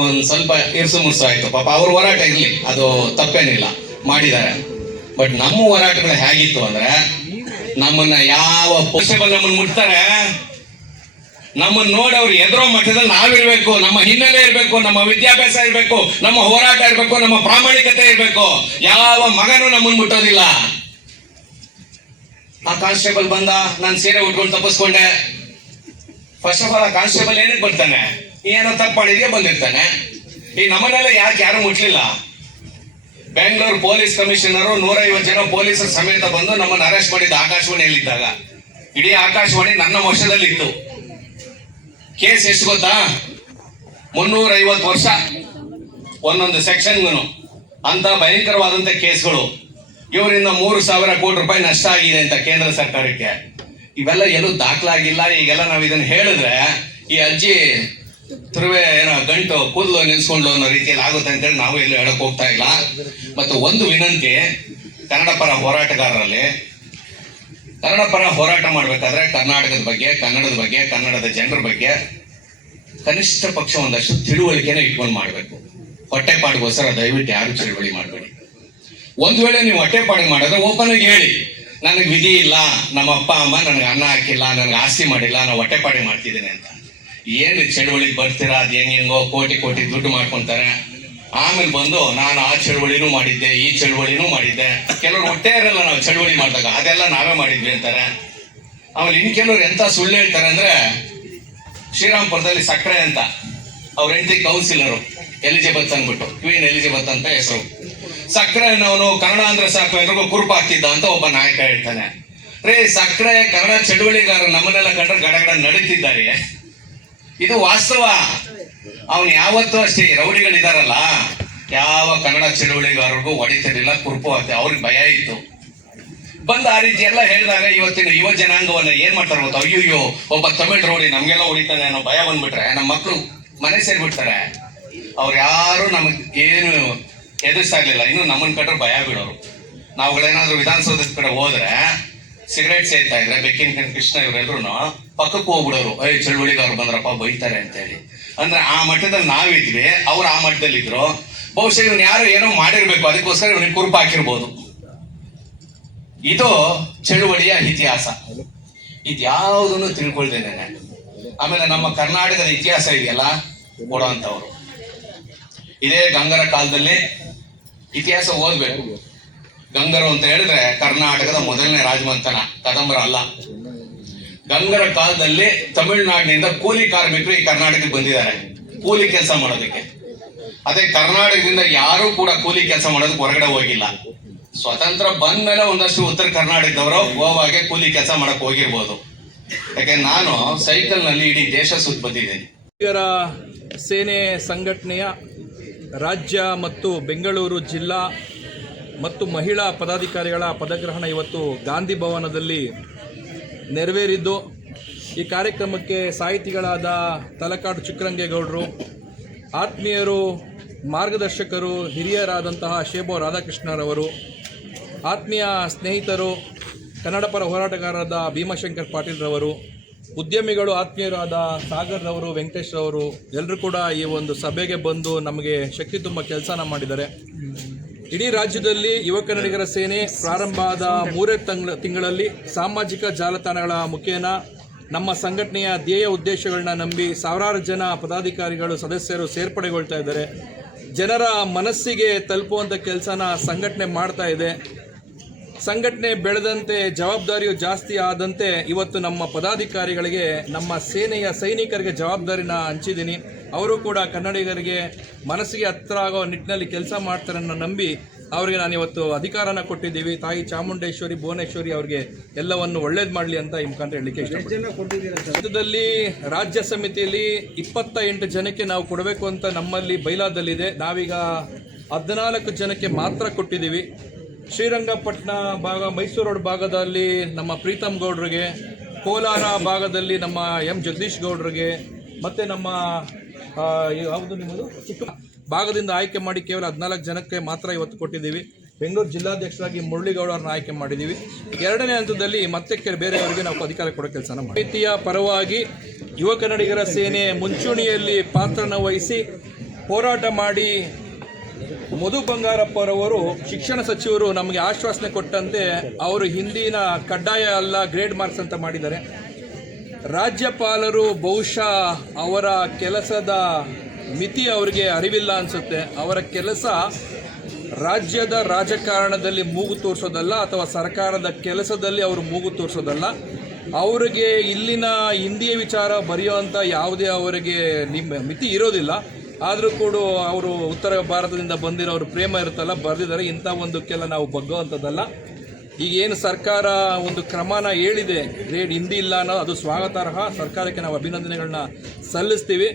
ಒಂದ್ ಸ್ವಲ್ಪ ಇರ್ಸು ಮುರ್ಸು ಆಯ್ತು. ಪಾಪ ಅವ್ರ ಹೋರಾಟ ಇರ್ಲಿ, ಅದು ತಪ್ಪೇನಿಲ್ಲ, ಮಾಡಿದ್ದಾರೆ. ಬಟ್ ನಮ್ಮ ಹೋರಾಟಗಳು ಹೇಗಿತ್ತು ಅಂದ್ರೆ, ನಮ್ಮನ್ನ ಯಾವ ಕಾನ್ಸ್ಟೇಬಲ್ ನಮ್ಮನ್ನ ಮುಟ್ತಾರೆ, ನಮ್ಮನ್ನ ನೋಡಿ ಅವ್ರು ಎದುರೋ ಮಟ್ಟದಲ್ಲಿ ನಾವಿರ್ಬೇಕು, ನಮ್ಮ ಹಿನ್ನೆಲೆ ಇರ್ಬೇಕು, ನಮ್ಮ ವಿದ್ಯಾಭ್ಯಾಸ ಇರ್ಬೇಕು, ನಮ್ಮ ಹೋರಾಟ ಇರ್ಬೇಕು, ನಮ್ಮ ಪ್ರಾಮಾಣಿಕತೆ ಇರ್ಬೇಕು. ಯಾವ ಮಗನೂ ನಮ್ಮನ್ನ ಮುಟ್ಟೋದಿಲ್ಲ. ಆ ಕಾನ್ಸ್ಟೇಬಲ್ ಬಂದ, ನಾನು ಸೀರೆ ಉಟ್ಕೊಂಡು ತಪ್ಪಿಸ್ಕೊಂಡೆ. ಫಸ್ಟ್ ಆಫ್ ಆಲ್ ಆ ಕಾನ್ಸ್ಟೇಬಲ್ ಏನಕ್ಕೆ ಬರ್ತಾನೆ? ಏನೋ ತಪ್ಪು ಮಾಡಿದ್ಯಾ ಬಂದಿರ್ತಾನೆ. ಈ ನಮ್ಮನ್ನೆಲ್ಲ ಯಾಕೆ ಯಾರು ಮುಟ್ಲಿಲ್ಲ? ಬೆಂಗಳೂರು ಪೊಲೀಸ್ ಕಮಿಷನರು 150 ಜನ ಪೊಲೀಸರ ಸಮೇತ ಬಂದು ನಮ್ಮನ್ನು ಅರೆಸ್ಟ್ ಮಾಡಿದ್ದು ಆಕಾಶವಾಣಿಯಲ್ಲಿದ್ದಾಗ. ಇಡೀ ಆಕಾಶವಾಣಿ ನನ್ನ ವಶದಲ್ಲಿತ್ತು. ಕೇಸ್ ಎಷ್ಟು ಗೊತ್ತಾ? 350 ವರ್ಷ ಒಂದೊಂದು ಸೆಕ್ಷನ್ಗೂ ಅಂತ ಭಯಂಕರವಾದಂತ ಕೇಸ್ಗಳು. ಇವರಿಂದ 3,000 ಕೋಟಿ ರೂಪಾಯಿ ನಷ್ಟ ಆಗಿದೆ ಅಂತ ಕೇಂದ್ರ ಸರ್ಕಾರಕ್ಕೆ. ಇವೆಲ್ಲ ಎಲ್ಲೂ ದಾಖಲಾಗಿಲ್ಲ. ಈಗೆಲ್ಲ ನಾವು ಇದನ್ನ ಹೇಳಿದ್ರೆ ಈ ಅಜ್ಜಿ ತುರುವೆ ಏನೋ ಗಂಟು ಕೂದಲು ನಿಲ್ಸ್ಕೊಂಡು ಅನ್ನೋ ರೀತಿಯಲ್ಲಿ ಆಗುತ್ತೆ ಅಂತೇಳಿ ನಾವು ಎಲ್ಲೂ ಹೇಳಕ್ ಹೋಗ್ತಾ ಇಲ್ಲ. ಮತ್ತು ಒಂದು ವಿನಂತಿ, ಕನ್ನಡ ಪರ ಹೋರಾಟಗಾರರಲ್ಲಿ, ಕನ್ನಡ ಪರ ಹೋರಾಟ ಮಾಡ್ಬೇಕಾದ್ರೆ ಕರ್ನಾಟಕದ ಬಗ್ಗೆ, ಕನ್ನಡದ ಬಗ್ಗೆ, ಕನ್ನಡದ ಜನರ ಬಗ್ಗೆ ಕನಿಷ್ಠ ಪಕ್ಷ ಒಂದಷ್ಟು ತಿಳುವಳಿಕೆನ ಇಟ್ಕೊಂಡು ಮಾಡ್ಬೇಕು. ಹೊಟ್ಟೆಪಾಡಿಗೋಸ್ಕರ ದಯವಿಟ್ಟು ಯಾರು ಚಳುವಳಿ ಮಾಡಬೇಡಿ. ಒಂದ್ ವೇಳೆ ನೀವು ಹೊಟ್ಟೆಪಾಡಿಗೆ ಮಾಡಿದ್ರೆ ಓಪನ್ ಆಗಿ ಹೇಳಿ, ನನಗೆ ವಿಧಿ ಇಲ್ಲ, ನಮ್ಮ ಅಪ್ಪ ಅಮ್ಮ ನನಗೆ ಅನ್ನ ಹಾಕಿಲ್ಲ, ನನಗೆ ಆಸ್ತಿ ಮಾಡಿಲ್ಲ, ನಾನು ಹೊಟ್ಟೆಪಾಡಿ ಮಾಡ್ತಿದ್ದೇನೆ ಅಂತ. ಏನು ಚಳುವಳಿಗೆ ಬರ್ತೀರಾ? ಅದು ಹೆಂಗೋ ಕೋಟಿ ಕೋಟಿ ದುಡ್ಡು ಮಾಡ್ಕೊಂತಾರೆ. ಆಮೇಲೆ ಬಂದು ನಾನು ಆ ಚಳುವಳಿನೂ ಮಾಡಿದ್ದೆ, ಈ ಚಳುವಳಿನೂ ಮಾಡಿದ್ದೆ. ಕೆಲವರು ಹೊಟ್ಟೆ ಇರಲ್ಲ ನಾವು ಚಳುವಳಿ ಮಾಡಿದಾಗ, ಅದೆಲ್ಲ ನಾವೇ ಮಾಡಿದ್ವಿ ಅಂತಾರೆ. ಆಮೇಲೆ ಇನ್ ಕೆಲವ್ರು ಎಂತ ಸುಳ್ಳು ಹೇಳ್ತಾರೆ ಅಂದ್ರೆ, ಶ್ರೀರಾಮ್ಪುರದಲ್ಲಿ ಸಕ್ಕರೆ ಅಂತ ಅವ್ರ ಹೆಂಡತಿ ಕೌನ್ಸಿಲರು ಎಲಿಜಬೆತ್ ಅಂದ್ಬಿಟ್ಟು, ಕ್ವೀನ್ ಎಲಿಜಬೆತ್ ಅಂತ ಹೆಸರು. ಸಕ್ಕರೆ ಅವನು ಕನ್ನಡ ಅಂದ್ರೆ ಸಾಕು ಎಲ್ರಿಗೂ ಕುರುಪು ಆಗ್ತಿದ್ದ ಅಂತ ಒಬ್ಬ ನಾಯಕ ಹೇಳ್ತಾನೆ. ರೇ, ಸಕ್ಕರೆ ಕನ್ನಡ ಚಳುವಳಿಗಾರರು ನಮ್ಮನ್ನೆಲ್ಲ ಕಂಡ್ರೆ ಗಡಗಡ ನಡೀತಿದ್ದಾರೆ. ಇದು ವಾಸ್ತವ. ಅವನು ಯಾವತ್ತೂ ಅಷ್ಟೇ, ರೌಡಿಗಳಿದಾರಲ್ಲ, ಯಾವ ಕನ್ನಡ ಚಳುವಳಿಗಾರರಿಗೂ ಹೊಡಿತಿರ್ಲಿಲ್ಲ, ಕುರುಪು ಆಗ್ತದೆ. ಅವ್ರಿಗೆ ಭಯ ಇತ್ತು. ಬಂದು ಆ ರೀತಿ ಎಲ್ಲ ಹೇಳಿದಾಗ ಇವತ್ತಿನ ಯುವ ಜನಾಂಗವನ್ನ ಏನ್ ಮಾಡ್ತಾರೆ ಗೊತ್ತಾ? ಅಯ್ಯೋ, ಒಬ್ಬ ತಮಿಳ್ ರೌಡಿ ನಮ್ಗೆಲ್ಲ ಹೊಡಿತಾನೆ ಅನ್ನೋ ಭಯ ಬಂದ್ಬಿಟ್ರೆ ನಮ್ಮ ಮಕ್ಕಳು ಮನೆ ಸೇರ್ಬಿಡ್ತಾರೆ. ಅವ್ರು ಯಾರು ನಮಗ್ ಏನು ಎದುರಿಸ್ತಾ ಇರ್ಲಿಲ್ಲ. ಇನ್ನು ನಮ್ಮನ್ ಕಂಡ್ರೆ ಭಯ ಬೀಳೋರು. ನಾವುಗಳೇನಾದ್ರೂ ವಿಧಾನಸೌಧದ ಕಡೆ ಹೋದ್ರೆ ಸಿಗರೇಟ್ ಸೇರ್ತಾ ಇದ್ರೆ ಬೆಕ್ಕಿನ ಕೃಷ್ಣ ಇವರೆಲ್ರು ಪಕ್ಕಕ್ಕೆ ಹೋಗ್ಬಿಡೋರು. ಚಳುವಳಿಗಾರರು ಬಂದ್ರಪ್ಪ ಬೈತಾರೆ ಅಂತ ಹೇಳಿ. ಅಂದ್ರೆ ಆ ಮಟ್ಟದಲ್ಲಿ ನಾವಿದ್ವಿ, ಅವ್ರು ಆ ಮಟ್ಟದಲ್ಲಿ ಇದ್ರು. ಬಹುಶಃ ಇವನ್ ಯಾರು ಏನೋ ಮಾಡಿರ್ಬೇಕು, ಅದಕ್ಕೋಸ್ಕರ ಇವನಿಗೆ ಕುರುಪು ಹಾಕಿರ್ಬೋದು. ಇದು ಚಳುವಳಿಯ ಇತಿಹಾಸ. ಇದ್ಯಾವುದನ್ನು ತಿಳ್ಕೊಳ್ತೇನೆ. ಆಮೇಲೆ ನಮ್ಮ ಕರ್ನಾಟಕದ ಇತಿಹಾಸ ಇದೆಯಲ್ಲ ಕೊಡುವಂತವ್ರು, ಇದೇ ಗಂಗರ ಕಾಲದಲ್ಲಿ ಇತಿಹಾಸ ಓದ್ಬೇಕು. ಗಂಗರು ಅಂತ ಹೇಳಿದ್ರೆ ಕರ್ನಾಟಕದ ಮೊದಲನೇ ರಾಜಮಂತನ, ಕದಂಬರ ಅಲ್ಲ. ಗಂಗರ ಕಾಲದಲ್ಲಿ ತಮಿಳುನಾಡಿನಿಂದ ಕೂಲಿ ಕಾರ್ಮಿಕರು ಈ ಕರ್ನಾಟಕಕ್ಕೆ ಬಂದಿದ್ದಾರೆ ಕೂಲಿ ಕೆಲಸ ಮಾಡೋದಕ್ಕೆ. ಅದೇ ಕರ್ನಾಟಕದಿಂದ ಯಾರು ಕೂಡ ಕೂಲಿ ಕೆಲಸ ಮಾಡೋದಕ್ಕೆ ಹೊರಗಡೆ ಹೋಗಿಲ್ಲ. ಸ್ವತಂತ್ರ ಬಂದ ಮೇಲೆ ಒಂದಷ್ಟು ಉತ್ತರ ಕರ್ನಾಟಕದವರು ಗೋವಾಗೆ ಕೂಲಿ ಕೆಲಸ ಮಾಡಕ್ ಹೋಗಿರ್ಬೋದು. ಯಾಕೆ ನಾನು ಸೈಕಲ್ ನಲ್ಲಿ ಇಡೀ ದೇಶ ಸುತ್ತ ಬಂದಿದ್ದೇನೆ. ಸೇನೆ ಸಂಘಟನೆಯ ರಾಜ್ಯ ಮತ್ತು ಬೆಂಗಳೂರು ಜಿಲ್ಲಾ ಮತ್ತು ಮಹಿಳಾ ಪದಾಧಿಕಾರಿಗಳ ಪದಗ್ರಹಣ ಇವತ್ತು ಗಾಂಧಿ ಭವನದಲ್ಲಿ ನೆರವೇರಿದ್ದು, ಈ ಕಾರ್ಯಕ್ರಮಕ್ಕೆ ಸಾಹಿತಿಗಳಾದ ತಲಕಾಡು ಚಿಕ್ಕರಂಗೇಗೌಡರು, ಆತ್ಮೀಯರು, ಮಾರ್ಗದರ್ಶಕರು, ಹಿರಿಯರಾದಂತಹ ಶೇಬೋ ರಾಧಾಕೃಷ್ಣರವರು, ಆತ್ಮೀಯ ಸ್ನೇಹಿತರು, ಕನ್ನಡ ಪರ ಹೋರಾಟಗಾರರಾದ ಭೀಮಾಶಂಕರ್ ಪಾಟೀಲ್ರವರು, ಉದ್ಯಮಿಗಳು ಆತ್ಮೀಯರಾದ ಸಾಗರ್ರವರು, ವೆಂಕಟೇಶ್ರವರು ಎಲ್ಲರೂ ಕೂಡ ಈ ಒಂದು ಸಭೆಗೆ ಬಂದು ನಮಗೆ ಶಕ್ತಿ ತುಂಬ ಕೆಲಸನ ಮಾಡಿದ್ದಾರೆ. ಇಡೀ ರಾಜ್ಯದಲ್ಲಿ ಯುವ ಕನ್ನಡಿಗರ ಸೇನೆ ಪ್ರಾರಂಭ ಆದ 3 ತಿಂಗಳಲ್ಲಿ ಸಾಮಾಜಿಕ ಜಾಲತಾಣಗಳ ಮುಖೇನ ನಮ್ಮ ಸಂಘಟನೆಯ ಧ್ಯೇಯ ಉದ್ದೇಶಗಳನ್ನ ನಂಬಿ ಸಾವಿರಾರು ಜನ ಪದಾಧಿಕಾರಿಗಳು, ಸದಸ್ಯರು ಸೇರ್ಪಡೆಗೊಳ್ತಾ ಇದ್ದಾರೆ. ಜನರ ಮನಸ್ಸಿಗೆ ತಲುಪುವಂಥ ಕೆಲಸನ ಸಂಘಟನೆ ಮಾಡ್ತಾ ಇದೆ. ಸಂಘಟನೆ ಬೆಳೆದಂತೆ, ಜವಾಬ್ದಾರಿಯು ಜಾಸ್ತಿ ಆದಂತೆ ಇವತ್ತು ನಮ್ಮ ಪದಾಧಿಕಾರಿಗಳಿಗೆ, ನಮ್ಮ ಸೇನೆಯ ಸೈನಿಕರಿಗೆ ಜವಾಬ್ದಾರಿನ ಹಂಚಿದ್ದೀನಿ. ಅವರು ಕೂಡ ಕನ್ನಡಿಗರಿಗೆ ಮನಸ್ಸಿಗೆ ಹತ್ತಿರ ಆಗೋ ನಿಟ್ಟಿನಲ್ಲಿ ಕೆಲಸ ಮಾಡ್ತಾರೆ ಅನ್ನೋ ನಂಬಿ ಅವರಿಗೆ ನಾನು ಇವತ್ತು ಅಧಿಕಾರನ ಕೊಟ್ಟಿದ್ದೀವಿ. ತಾಯಿ ಚಾಮುಂಡೇಶ್ವರಿ, ಭುವನೇಶ್ವರಿ ಅವರಿಗೆ ಎಲ್ಲವನ್ನು ಒಳ್ಳೇದು ಮಾಡಲಿ ಅಂತ ಈ ಮುಖಾಂತರ ಹೇಳಲಿಕ್ಕೆ ಇಷ್ಟಪಡ್ತೀನಿ. ರಾಜ್ಯ ಸಮಿತಿಯಲ್ಲಿ 28 ಜನಕ್ಕೆ ನಾವು ಕೊಡಬೇಕು ಅಂತ ನಮ್ಮಲ್ಲಿ ಬೈಲಾದಲ್ಲಿದೆ. ನಾವೀಗ 14 ಜನಕ್ಕೆ ಮಾತ್ರ ಕೊಟ್ಟಿದ್ದೀವಿ. ಶ್ರೀರಂಗಪಟ್ಟಣ ಭಾಗ, ಮೈಸೂರು ರೋಡ್ ಭಾಗದಲ್ಲಿ ನಮ್ಮ ಪ್ರೀತಮ್ ಗೌಡ್ರಿಗೆ, ಕೋಲಾರ ಭಾಗದಲ್ಲಿ ನಮ್ಮ ಎಂ ಜಗದೀಶ್ ಗೌಡ್ರಿಗೆ, ಮತ್ತು ನಮ್ಮ ಯಾವುದು ನಿಮ್ಮದು ಚಿಕ್ಕ ಭಾಗದಿಂದ ಆಯ್ಕೆ ಮಾಡಿ ಕೇವಲ 14 ಜನಕ್ಕೆ ಮಾತ್ರ ಇವತ್ತು ಕೊಟ್ಟಿದ್ದೀವಿ. ಬೆಂಗಳೂರು ಜಿಲ್ಲಾಧ್ಯಕ್ಷರಾಗಿ ಮುರಳಿಗೌಡ ಅವ್ರನ್ನ ಆಯ್ಕೆ ಮಾಡಿದ್ದೀವಿ. 2ನೇ ಹಂತದಲ್ಲಿ ಮತ್ತೆ ಬೇರೆಯವರಿಗೆ ನಾವು ಅಧಿಕಾರ ಕೊಡೋ ಕೆಲಸನ ಮಾಡಿ. ರೀತಿಯ ಪರವಾಗಿ ಯುವ ಕನ್ನಡಿಗರ ಸೇನೆ ಮುಂಚೂಣಿಯಲ್ಲಿ ಪಾತ್ರನ ವಹಿಸಿ ಹೋರಾಟ ಮಾಡಿ ಮಧು ಬಂಗಾರಪ್ಪರವರು ಶಿಕ್ಷಣ ಸಚಿವರು ನಮಗೆ ಆಶ್ವಾಸನೆ ಕೊಟ್ಟಂತೆ ಅವರು ಹಿಂದಿನ ಕಡ್ಡಾಯ ಅಲ್ಲ ಗ್ರೇಡ್ ಮಾರ್ಕ್ಸ್ ಅಂತ ಮಾಡಿದ್ದಾರೆ. ರಾಜ್ಯಪಾಲರು ಬಹುಶಃ ಅವರ ಕೆಲಸದ ಮಿತಿ ಅವರಿಗೆ ಅರಿವಿಲ್ಲ ಅನಿಸುತ್ತೆ. ಅವರ ಕೆಲಸ ರಾಜ್ಯದ ರಾಜಕಾರಣದಲ್ಲಿ ಮೂಗು ತೋರಿಸೋದಲ್ಲ ಅಥವಾ ಸರ್ಕಾರದ ಕೆಲಸದಲ್ಲಿ ಅವರು ಮೂಗು ತೋರಿಸೋದಲ್ಲ. ಅವರಿಗೆ ಇಲ್ಲಿನ ಹಿಂದಿಯ ವಿಚಾರ ಬರೆಯುವಂಥ ಯಾವುದೇ ಅವರಿಗೆ ಮಿತಿ ಇರೋದಿಲ್ಲ. ಆದರೂ ಕೂಡ ಅವರು ಉತ್ತರ ಭಾರತದಿಂದ ಬಂದಿರೋರು ಪ್ರೇಮ ಇರುತ್ತಲ್ಲ ಬರೆದಿದ್ದಾರೆ. ಇಂಥ ಒಂದು ಕೆಲ ನಾವು ಬಗ್ಗುವಂಥದ್ದಲ್ಲ. ಈಗೇನು ಸರ್ಕಾರ ಒಂದು ಕ್ರಮನ ಹೇಳಿದೆ ಗ್ರೇಡ್ ಹಿಂದಿ ಇಲ್ಲ ಅನ್ನೋದು ಅದು ಸ್ವಾಗತಾರ್ಹ. ಸರ್ಕಾರಕ್ಕೆ ನಾವು ಅಭಿನಂದನೆಗಳನ್ನ ಸಲ್ಲಿಸ್ತೀವಿ.